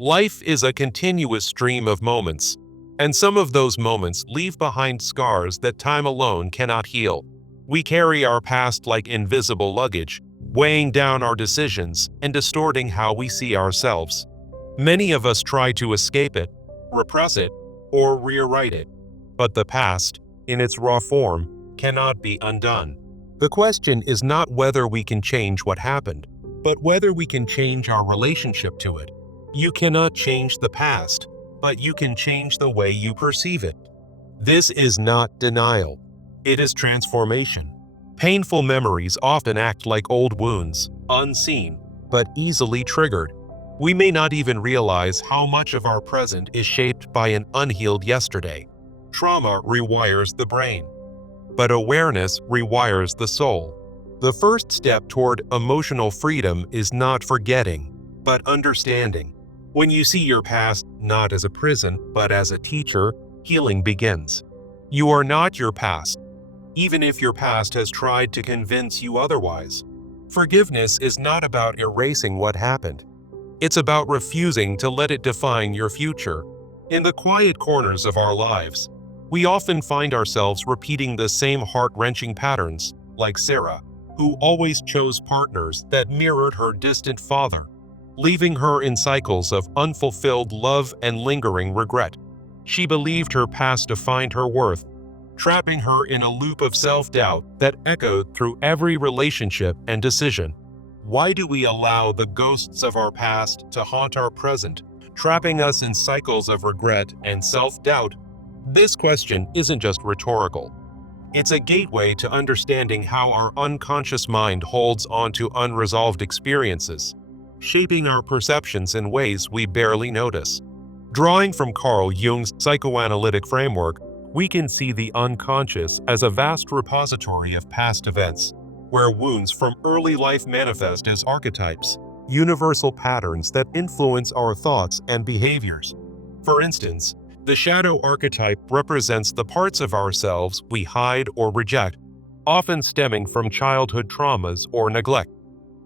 Life is a continuous stream of moments, and some of those moments leave behind scars that time alone cannot heal. We carry our past like invisible luggage, weighing down our decisions and distorting how we see ourselves. Many of us try to escape it, repress it, or rewrite it. But the past, in its raw form, cannot be undone. The question is not whether we can change what happened, but whether we can change our relationship to it. You cannot change the past, but you can change the way you perceive it. This is not denial. It is transformation. Painful memories often act like old wounds, unseen, but easily triggered. We may not even realize how much of our present is shaped by an unhealed yesterday. Trauma rewires the brain, but awareness rewires the soul. The first step toward emotional freedom is not forgetting, but understanding. When you see your past not as a prison, but as a teacher, healing begins. You are not your past, even if your past has tried to convince you otherwise. Forgiveness is not about erasing what happened. It's about refusing to let it define your future. In the quiet corners of our lives, we often find ourselves repeating the same heart-wrenching patterns, like Sarah, who always chose partners that mirrored her distant father, leaving her in cycles of unfulfilled love and lingering regret. She believed her past defined her worth, trapping her in a loop of self-doubt that echoed through every relationship and decision. Why do we allow the ghosts of our past to haunt our present, trapping us in cycles of regret and self-doubt? This question isn't just rhetorical. It's a gateway to understanding how our unconscious mind holds on to unresolved experiences, shaping our perceptions in ways we barely notice. Drawing from Carl Jung's psychoanalytic framework, we can see the unconscious as a vast repository of past events, where wounds from early life manifest as archetypes, universal patterns that influence our thoughts and behaviors. For instance, the shadow archetype represents the parts of ourselves we hide or reject, often stemming from childhood traumas or neglect.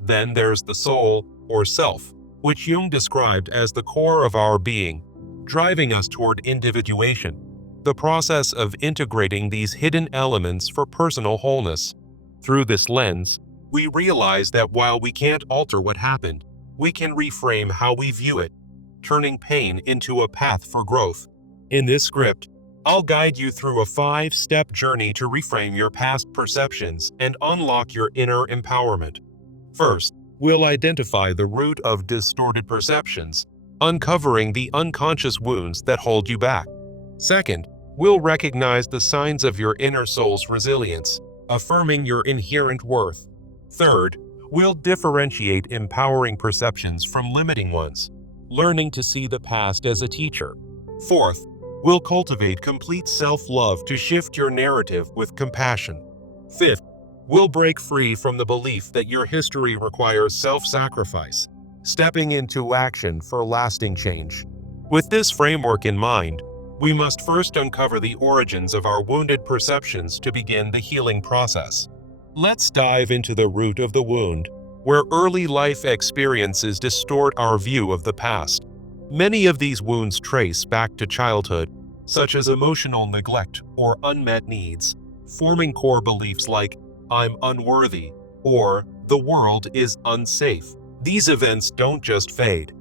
Then there's the soul, or self, which Jung described as the core of our being, driving us toward individuation, the process of integrating these hidden elements for personal wholeness. Through this lens, we realize that while we can't alter what happened, we can reframe how we view it, turning pain into a path for growth. In this script, I'll guide you through a 5-step journey to reframe your past perceptions and unlock your inner empowerment. First, we'll identify the root of distorted perceptions, uncovering the unconscious wounds that hold you back. Second, we'll recognize the signs of your inner soul's resilience, affirming your inherent worth. Third, we'll differentiate empowering perceptions from limiting ones, learning to see the past as a teacher. Fourth, we'll cultivate complete self-love to shift your narrative with compassion. Fifth, we'll break free from the belief that your history requires self-sacrifice, stepping into action for lasting change. With this framework in mind, we must first uncover the origins of our wounded perceptions to begin the healing process. Let's dive into the root of the wound, where early life experiences distort our view of the past. Many of these wounds trace back to childhood, such as emotional neglect or unmet needs, forming core beliefs like, "I'm unworthy," or "the world is unsafe." These events don't just fade.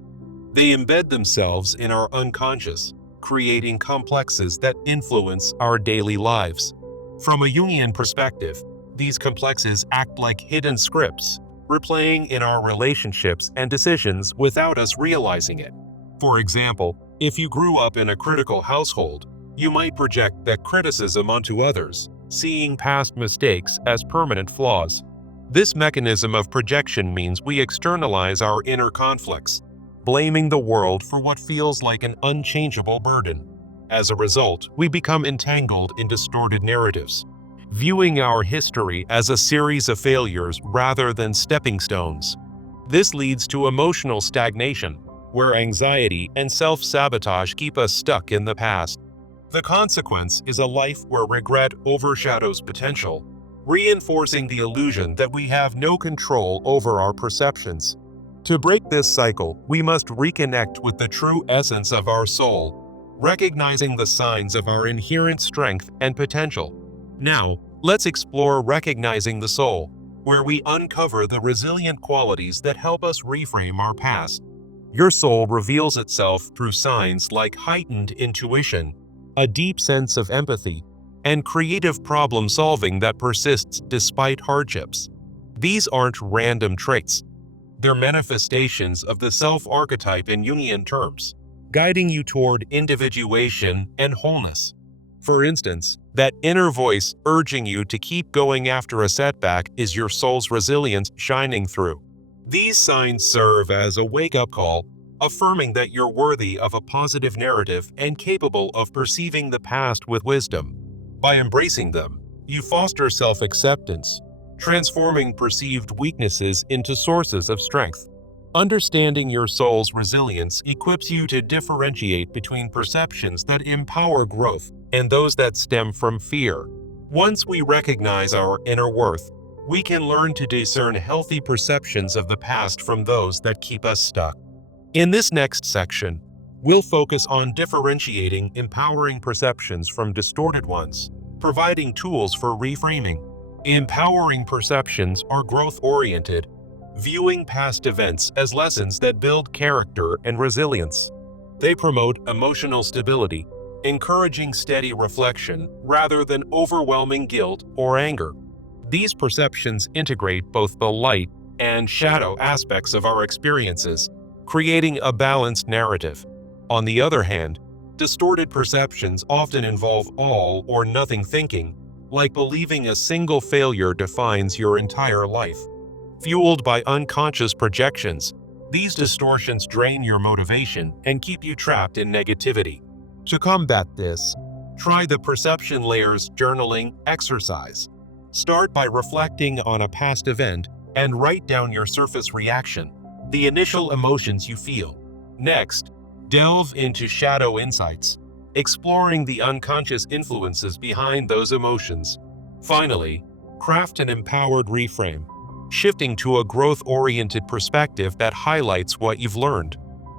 They embed themselves in our unconscious, creating complexes that influence our daily lives. From a Jungian perspective, these complexes act like hidden scripts, replaying in our relationships and decisions without us realizing it. For example, if you grew up in a critical household, you might project that criticism onto others, seeing past mistakes as permanent flaws. This mechanism of projection means we externalize our inner conflicts, blaming the world for what feels like an unchangeable burden. As a result, we become entangled in distorted narratives, viewing our history as a series of failures rather than stepping stones. This leads to emotional stagnation, where anxiety and self-sabotage keep us stuck in the past. The consequence is a life where regret overshadows potential, reinforcing the illusion that we have no control over our perceptions. To break this cycle, we must reconnect with the true essence of our soul, recognizing the signs of our inherent strength and potential. Now, let's explore recognizing the soul, where we uncover the resilient qualities that help us reframe our past. Your soul reveals itself through signs like heightened intuition, a deep sense of empathy, and creative problem-solving that persists despite hardships. These aren't random traits. They're manifestations of the self-archetype in Jungian terms, guiding you toward individuation and wholeness. For instance, that inner voice urging you to keep going after a setback is your soul's resilience shining through. These signs serve as a wake-up call, affirming that you're worthy of a positive narrative and capable of perceiving the past with wisdom. By embracing them, you foster self-acceptance, transforming perceived weaknesses into sources of strength. Understanding your soul's resilience equips you to differentiate between perceptions that empower growth and those that stem from fear. Once we recognize our inner worth, we can learn to discern healthy perceptions of the past from those that keep us stuck. In this next section, we'll focus on differentiating empowering perceptions from distorted ones, providing tools for reframing. Empowering perceptions are growth-oriented, viewing past events as lessons that build character and resilience. They promote emotional stability, encouraging steady reflection rather than overwhelming guilt or anger. These perceptions integrate both the light and shadow aspects of our experiences, creating a balanced narrative. On the other hand, distorted perceptions often involve all or nothing thinking, like believing a single failure defines your entire life. Fueled by unconscious projections, these distortions drain your motivation and keep you trapped in negativity. To combat this, try the perception layers journaling exercise. Start by reflecting on a past event and write down your surface reaction, the initial emotions you feel. Next, delve into shadow insights, exploring the unconscious influences behind those emotions. Finally, craft an empowered reframe, shifting to a growth-oriented perspective that highlights what you've learned.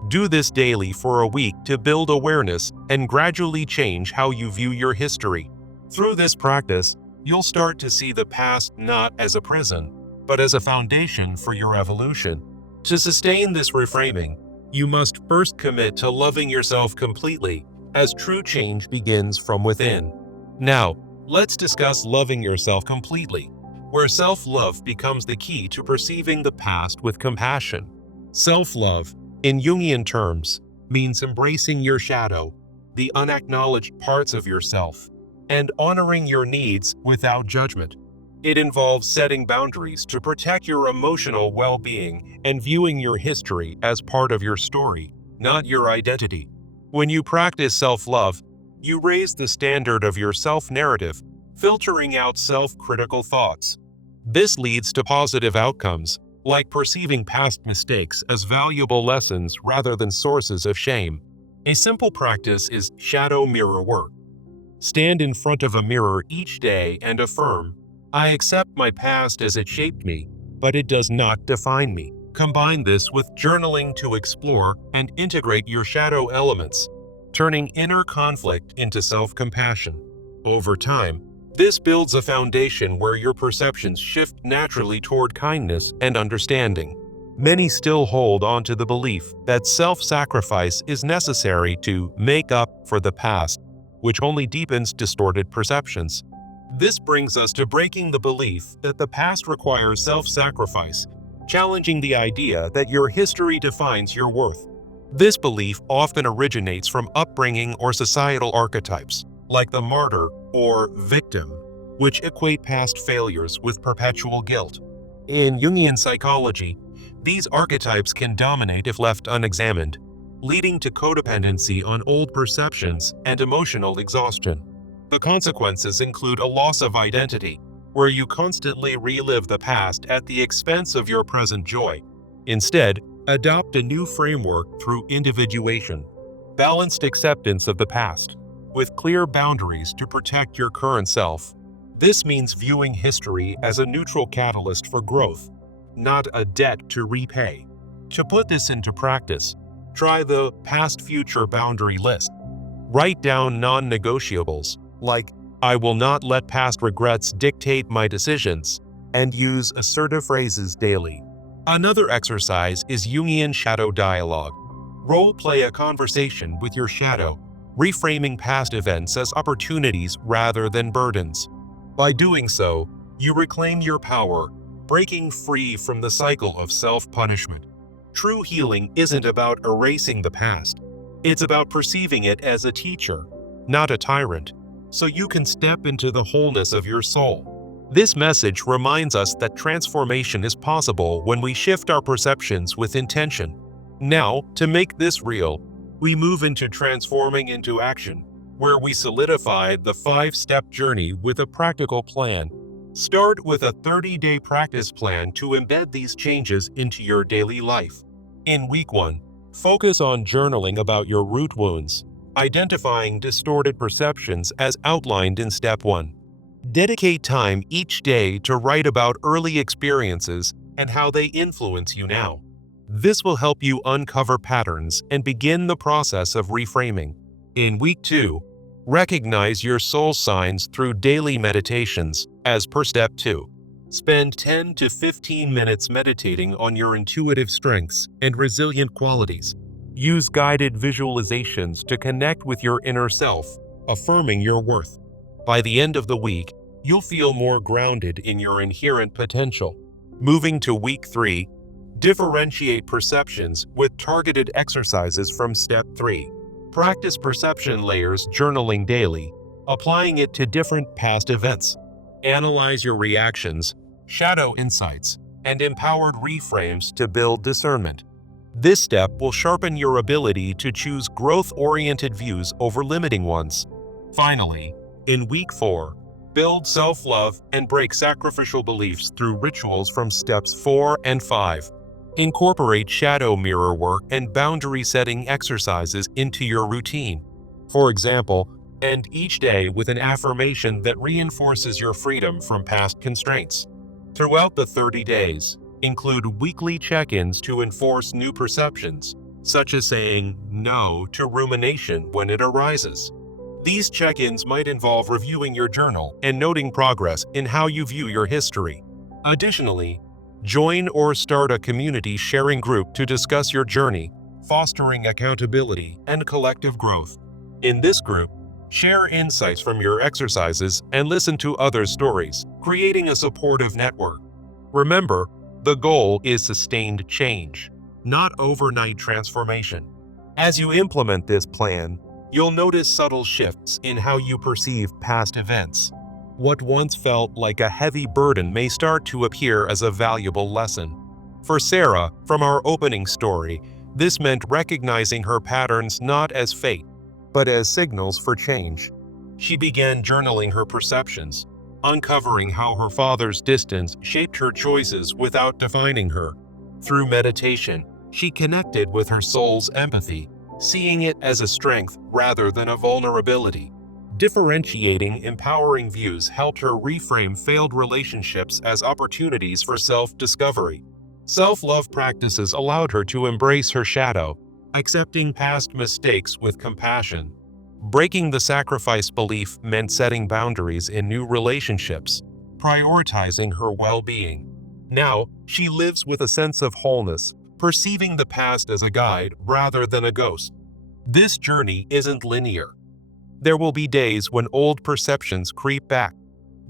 Do this daily for a week to build awareness and gradually change how you view your history. Through this practice, you'll start to see the past not as a prison, but as a foundation for your evolution. To sustain this reframing, you must first commit to loving yourself completely, as true change begins from within. Now, let's discuss loving yourself completely, where self-love becomes the key to perceiving the past with compassion. Self-love, in Jungian terms, means embracing your shadow, the unacknowledged parts of yourself, and honoring your needs without judgment. It involves setting boundaries to protect your emotional well-being and viewing your history as part of your story, not your identity. When you practice self-love, you raise the standard of your self-narrative, filtering out self-critical thoughts. This leads to positive outcomes, like perceiving past mistakes as valuable lessons rather than sources of shame. A simple practice is shadow mirror work. Stand in front of a mirror each day and affirm, "I accept my past as it shaped me, but it does not define me." Combine this with journaling to explore and integrate your shadow elements, turning inner conflict into self-compassion. Over time, this builds a foundation where your perceptions shift naturally toward kindness and understanding. Many still hold on to the belief that self-sacrifice is necessary to make up for the past, which only deepens distorted perceptions. This brings us to breaking the belief that the past requires self-sacrifice, challenging the idea that your history defines your worth. This belief often originates from upbringing or societal archetypes, like the martyr or victim, which equate past failures with perpetual guilt. In Jungian psychology, these archetypes can dominate if left unexamined, leading to codependency on old perceptions and emotional exhaustion. The consequences include a loss of identity, where you constantly relive the past at the expense of your present joy. Instead, adopt a new framework through individuation, balanced acceptance of the past, with clear boundaries to protect your current self. This means viewing history as a neutral catalyst for growth, not a debt to repay. To put this into practice, try the past-future boundary list. Write down non-negotiables, like, I will not let past regrets dictate my decisions, and use assertive phrases daily. Another exercise is Jungian shadow dialogue. Role-play a conversation with your shadow, reframing past events as opportunities rather than burdens. By doing so, you reclaim your power, breaking free from the cycle of self-punishment. True healing isn't about erasing the past. It's about perceiving it as a teacher, not a tyrant, so you can step into the wholeness of your soul. This message reminds us that transformation is possible when we shift our perceptions with intention. Now, to make this real, we move into transforming into action, where we solidify the 5-step journey with a practical plan. Start with a 30-day practice plan to embed these changes into your daily life. In week 1, focus on journaling about your root wounds, identifying distorted perceptions as outlined in step 1. Dedicate time each day to write about early experiences and how they influence you now. This will help you uncover patterns and begin the process of reframing. In week 2, recognize your soul signs through daily meditations, as per step 2. Spend 10 to 15 minutes meditating on your intuitive strengths and resilient qualities. Use guided visualizations to connect with your inner self, affirming your worth. By the end of the week, you'll feel more grounded in your inherent potential. Moving to week 3, differentiate perceptions with targeted exercises from step 3. Practice perception layers journaling daily, applying it to different past events. Analyze your reactions, shadow insights, and empowered reframes to build discernment. This step will sharpen your ability to choose growth-oriented views over limiting ones. Finally, in week 4, build self-love and break sacrificial beliefs through rituals from steps 4 and 5. Incorporate shadow mirror work and boundary-setting exercises into your routine. For example, end each day with an affirmation that reinforces your freedom from past constraints. Throughout the 30 days, include weekly check-ins to enforce new perceptions, such as saying no to rumination when it arises. These check-ins might involve reviewing your journal and noting progress in how you view your history. Additionally, join or start a community sharing group to discuss your journey, fostering accountability and collective growth. In this group, share insights from your exercises and listen to others' stories, creating a supportive network. Remember, the goal is sustained change, not overnight transformation. As you implement this plan, you'll notice subtle shifts in how you perceive past events. What once felt like a heavy burden may start to appear as a valuable lesson. For Sarah, from our opening story, this meant recognizing her patterns not as fate, but as signals for change. She began journaling her perceptions, uncovering how her father's distance shaped her choices without defining her. Through meditation, she connected with her soul's empathy, seeing it as a strength rather than a vulnerability. Differentiating empowering views helped her reframe failed relationships as opportunities for self-discovery. Self-love practices allowed her to embrace her shadow, accepting past mistakes with compassion. Breaking the sacrifice belief meant setting boundaries in new relationships, prioritizing her well-being. Now, she lives with a sense of wholeness, perceiving the past as a guide rather than a ghost. This journey isn't linear. There will be days when old perceptions creep back,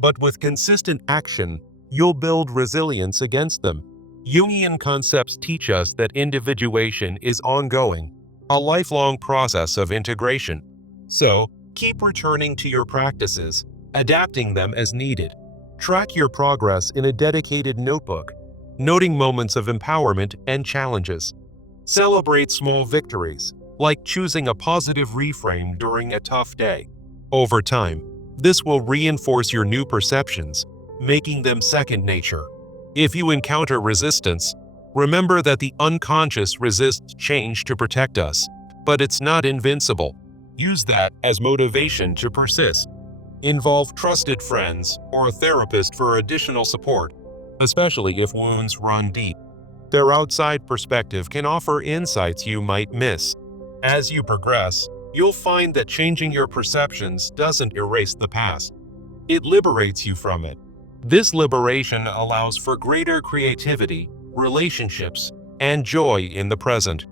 but with consistent action, you'll build resilience against them. Jungian concepts teach us that individuation is ongoing, a lifelong process of integration. So, keep returning to your practices, adapting them as needed. Track your progress in a dedicated notebook, noting moments of empowerment and challenges. Celebrate small victories, like choosing a positive reframe during a tough day. Over time, this will reinforce your new perceptions, making them second nature. If you encounter resistance, remember that the unconscious resists change to protect us, but it's not invincible. Use that as motivation to persist. Involve trusted friends or a therapist for additional support, especially if wounds run deep. Their outside perspective can offer insights you might miss. As you progress, you'll find that changing your perceptions doesn't erase the past. It liberates you from it. This liberation allows for greater creativity, relationships, and joy in the present.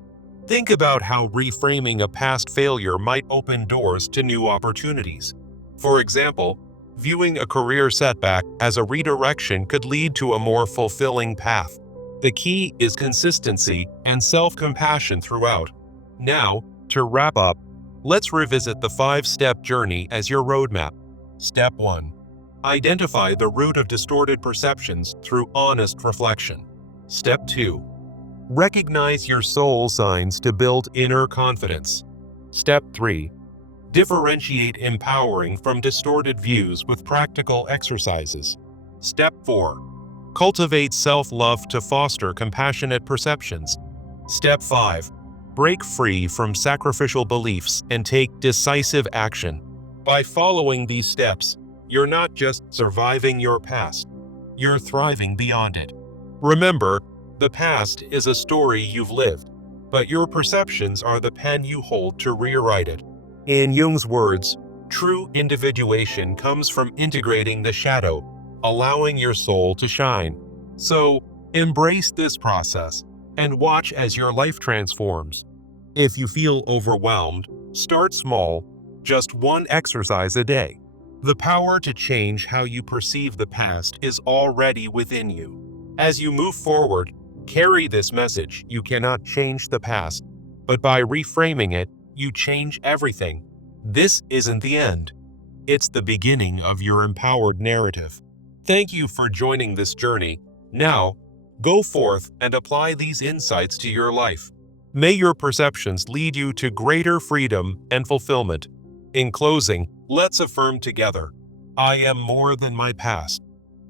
Think about how reframing a past failure might open doors to new opportunities. For example, viewing a career setback as a redirection could lead to a more fulfilling path. The key is consistency and self-compassion throughout. Now, to wrap up, let's revisit the 5-step journey as your roadmap. Step 1. Identify the root of distorted perceptions through honest reflection. Step 2. Recognize your soul signs to build inner confidence. Step 3. Differentiate empowering from distorted views with practical exercises. Step 4. Cultivate self-love to foster compassionate perceptions. Step 5. Break free from sacrificial beliefs and take decisive action. By following these steps, you're not just surviving your past, you're thriving beyond it. Remember, the past is a story you've lived, but your perceptions are the pen you hold to rewrite it. In Jung's words, true individuation comes from integrating the shadow, allowing your soul to shine. So, embrace this process and watch as your life transforms. If you feel overwhelmed, start small, just one exercise a day. The power to change how you perceive the past is already within you. As you move forward, carry this message: you cannot change the past, but by reframing it, you change everything. This isn't the end. It's the beginning of your empowered narrative. Thank you for joining this journey. Now, go forth and apply these insights to your life. May your perceptions lead you to greater freedom and fulfillment. In closing, let's affirm together: I am more than my past.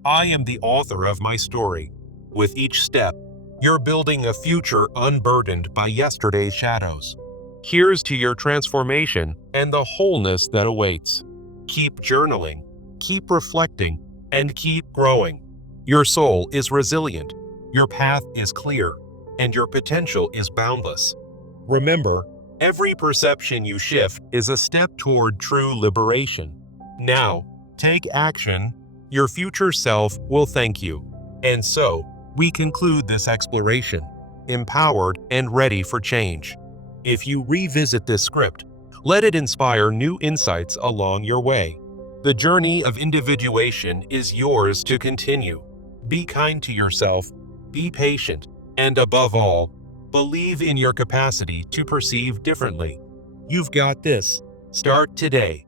I am the author of my story. With each step, you're building a future unburdened by yesterday's shadows. Here's to your transformation and the wholeness that awaits. Keep journaling, keep reflecting, and keep growing. Your soul is resilient, your path is clear, and your potential is boundless. Remember, every perception you shift is a step toward true liberation. Now, take action. Your future self will thank you. And so, we conclude this exploration, empowered and ready for change. If you revisit this script, let it inspire new insights along your way. The journey of individuation is yours to continue. Be kind to yourself, be patient, and above all, believe in your capacity to perceive differently. You've got this. Start today.